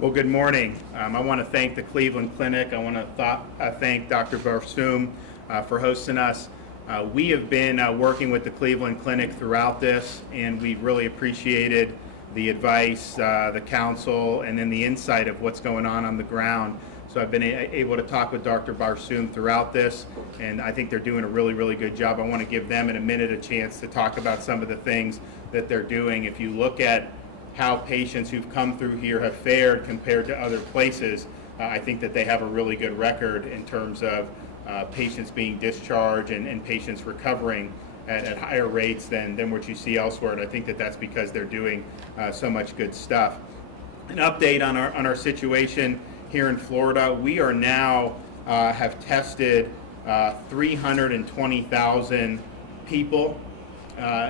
Well, good morning. I want to thank the Cleveland Clinic. I want to thank Dr. Barsoom for hosting us. We have been working with the Cleveland Clinic throughout this, and we've really appreciated the advice, the counsel, and then the insight of what's going on the ground. So I've been able to talk with Dr. Barsoom throughout this, and I think they're doing a really, really good job. I want to give them in a minute a chance to talk about some of the things that they're doing. If you look at how patients who've come through here have fared compared to other places, I think that they have a really good record in terms of patients being discharged and patients recovering at higher rates than what you see elsewhere. And I think that that's because they're doing so much good stuff. An update on our situation here in Florida. We are now have tested 320,000 people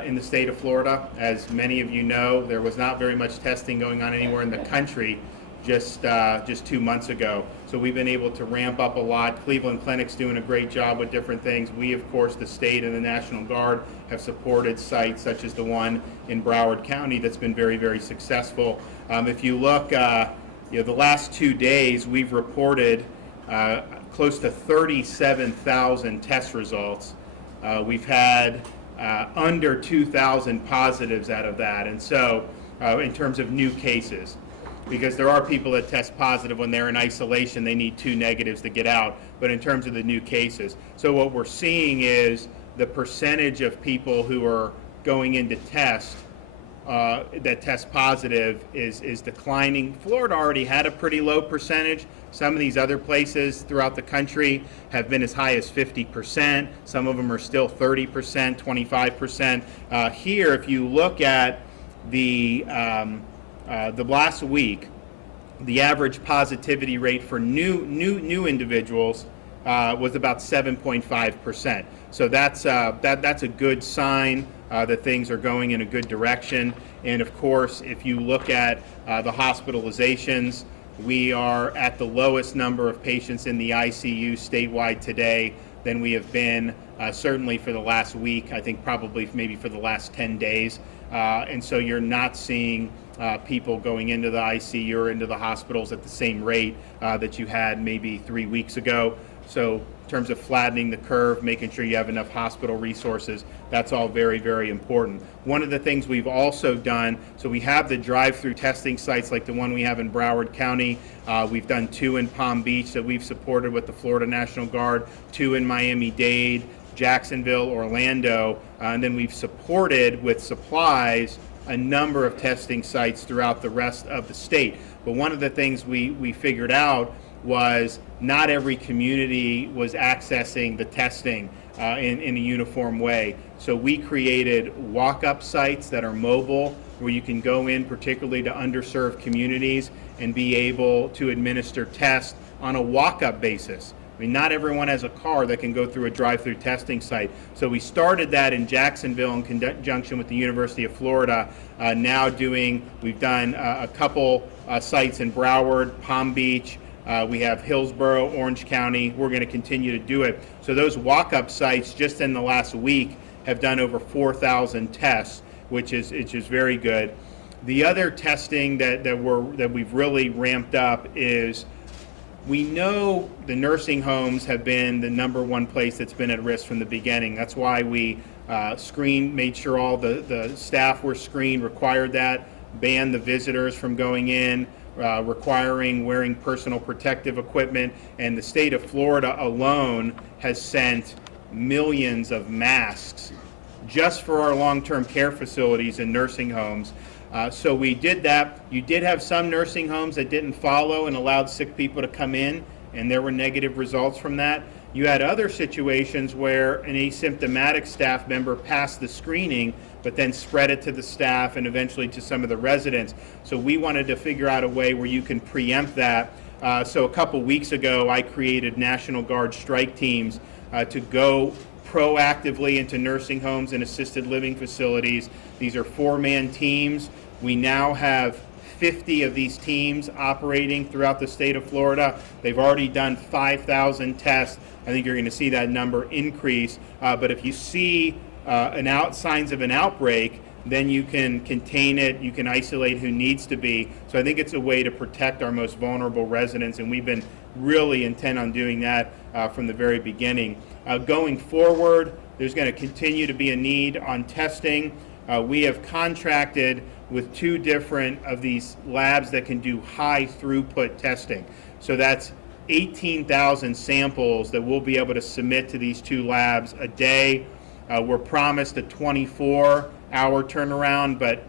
in the state of Florida. As many of you know, there was not very much testing going on anywhere in the country just 2 months ago. So we've been able to ramp up a lot. Cleveland Clinic's doing a great job with different things. We, of course, the state and the National Guard have supported sites such as the one in Broward County that's been very, very successful. If you look, the last 2 days we've reported close to 37,000 test results. We've had under 2,000 positives out of that, and so in terms of new cases, because there are people that test positive when they're in isolation, they need 2 negatives to get out, but in terms of the new cases. So what we're seeing is the percentage of people who are going in to test that test positive is declining. Florida already had a pretty low percentage. Some of these other places throughout the country have been as high as 50%. Some of them are still 30%, 25%. Here, if you look at the last week, the average positivity rate for new individuals was about 7.5%. So that's a good sign that things are going in a good direction. And of course, if you look at the hospitalizations, we are at the lowest number of patients in the ICU statewide today than we have been certainly for the last week. I think probably maybe for the last 10 days. And so you're not seeing people going into the ICU or into the hospitals at the same rate that you had maybe 3 weeks ago. So in terms of flattening the curve, making sure you have enough hospital resources, that's all very, very important. One of the things we've also done, so we have the drive-through testing sites like the one we have in Broward County. We've done 2 in Palm Beach that we've supported with the Florida National Guard, 2 in Miami-Dade, Jacksonville, Orlando, and then we've supported with supplies a number of testing sites throughout the rest of the state. But one of the things we figured out was not every community was accessing the testing in a uniform way. So we created walk-up sites that are mobile, where you can go in particularly to underserved communities and be able to administer tests on a walk-up basis. I mean, not everyone has a car that can go through a drive-through testing site. So we started that in Jacksonville in conjunction with the University of Florida. We've done a couple sites in Broward, Palm Beach. We have Hillsborough, Orange County. We're going to continue to do it. So those walk-up sites just in the last week have done over 4,000 tests, which is very good. The other testing that we've really ramped up is, we know the nursing homes have been the #1 place that's been at risk from the beginning. That's why we made sure all the staff were screened, required that, banned the visitors from going in, requiring wearing personal protective equipment. And the state of Florida alone has sent millions of masks just for our long-term care facilities and nursing homes. So we did that. You did have some nursing homes that didn't follow and allowed sick people to come in, and there were negative results from that. You had other situations where an asymptomatic staff member passed the screening, but then spread it to the staff and eventually to some of the residents. So we wanted to figure out a way where you can preempt that. So a couple weeks ago, I created National Guard strike teams to go proactively into nursing homes and assisted living facilities. These are 4-man teams. We now have 50 of these teams operating throughout the state of Florida. They've already done 5,000 tests. I think you're going to see that number increase. But if you see signs of an outbreak, then you can contain it, you can isolate who needs to be. So I think it's a way to protect our most vulnerable residents, and we've been really intent on doing that from the very beginning. Going forward, there's going to continue to be a need on testing. We have contracted with 2 different of these labs that can do high throughput testing. So that's 18,000 samples that we'll be able to submit to these 2 labs a day. We're promised a 24-hour turnaround, but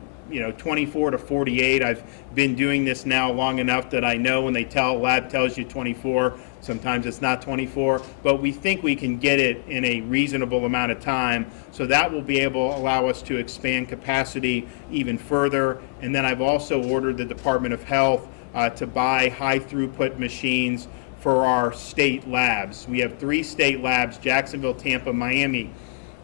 24 to 48. I've been doing this now long enough that I know when a lab tells you 24, sometimes it's not 24, but we think we can get it in a reasonable amount of time. So that will be able to allow us to expand capacity even further. And then I've also ordered the Department of Health to buy high throughput machines for our state labs. We have 3 state labs, Jacksonville, Tampa, Miami,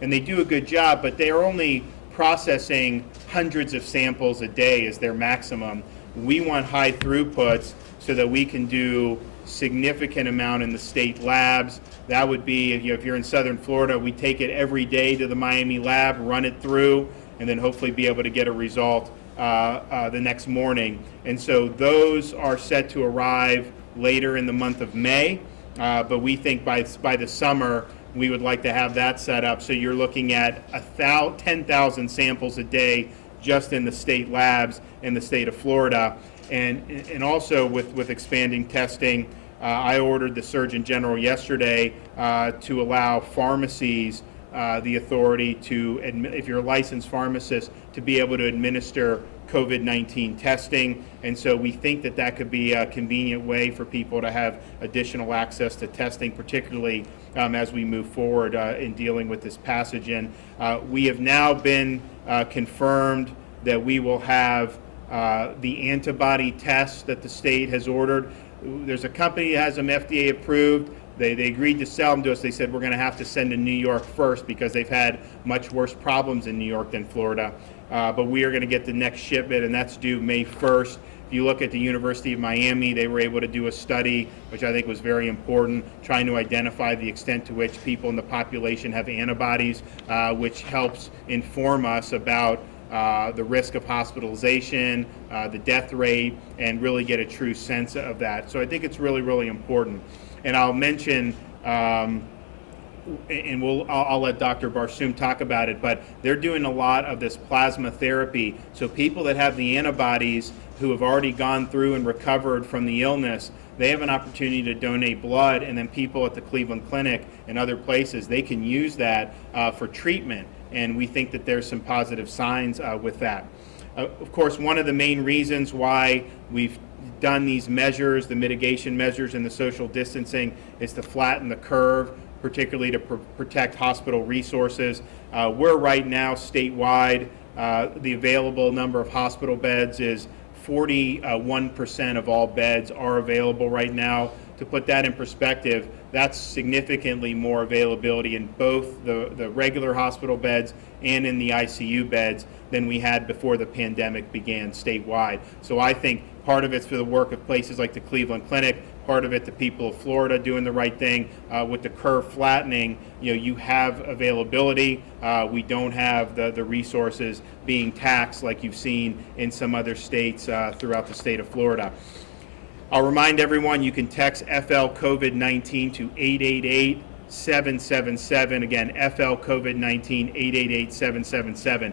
and they do a good job, but they are only processing hundreds of samples a day as their maximum. We want high throughputs so that we can do significant amount in the state labs. That would be, if you're in southern Florida, we take it every day to the Miami lab, run it through, and then hopefully be able to get a result the next morning. And so those are set to arrive later in the month of May, but we think by the summer we would like to have that set up. So you're looking at 10,000 samples a day just in the state labs in the state of Florida. And also with expanding testing, I ordered the Surgeon General yesterday to allow pharmacies the authority to, if you're a licensed pharmacist, to be able to administer COVID-19 testing. And so we think that that could be a convenient way for people to have additional access to testing, particularly as we move forward in dealing with this pathogen. We have now been confirmed that we will have the antibody tests that the state has ordered. There's a company that has them FDA approved. They agreed to sell them to us. They said we're going to have to send to New York first because they've had much worse problems in New York than Florida. But we are going to get the next shipment, and that's due May 1st. If you look at the University of Miami, they were able to do a study, which I think was very important, trying to identify the extent to which people in the population have antibodies, which helps inform us about the risk of hospitalization, the death rate, and really get a true sense of that. So I think it's really, really important. And I'll mention, and I'll let Dr. Barsoom talk about it, but they're doing a lot of this plasma therapy. So people that have the antibodies who have already gone through and recovered from the illness, they have an opportunity to donate blood, and then people at the Cleveland Clinic and other places, they can use that for treatment. And we think that there's some positive signs with that. Of course, one of the main reasons why we've done these measures, the mitigation measures and the social distancing, is to flatten the curve, particularly to protect hospital resources. We're right now statewide, the available number of hospital beds is 41% of all beds are available right now. To put that in perspective, that's significantly more availability in both the regular hospital beds and in the ICU beds than we had before the pandemic began statewide. So I think part of it's for the work of places like the Cleveland Clinic, part of it the people of Florida doing the right thing. With the curve flattening, you have availability. We don't have the resources being taxed like you've seen in some other states throughout the state of Florida. I'll remind everyone you can text FL COVID-19 to 888-777. Again, FL COVID-19, 888-777.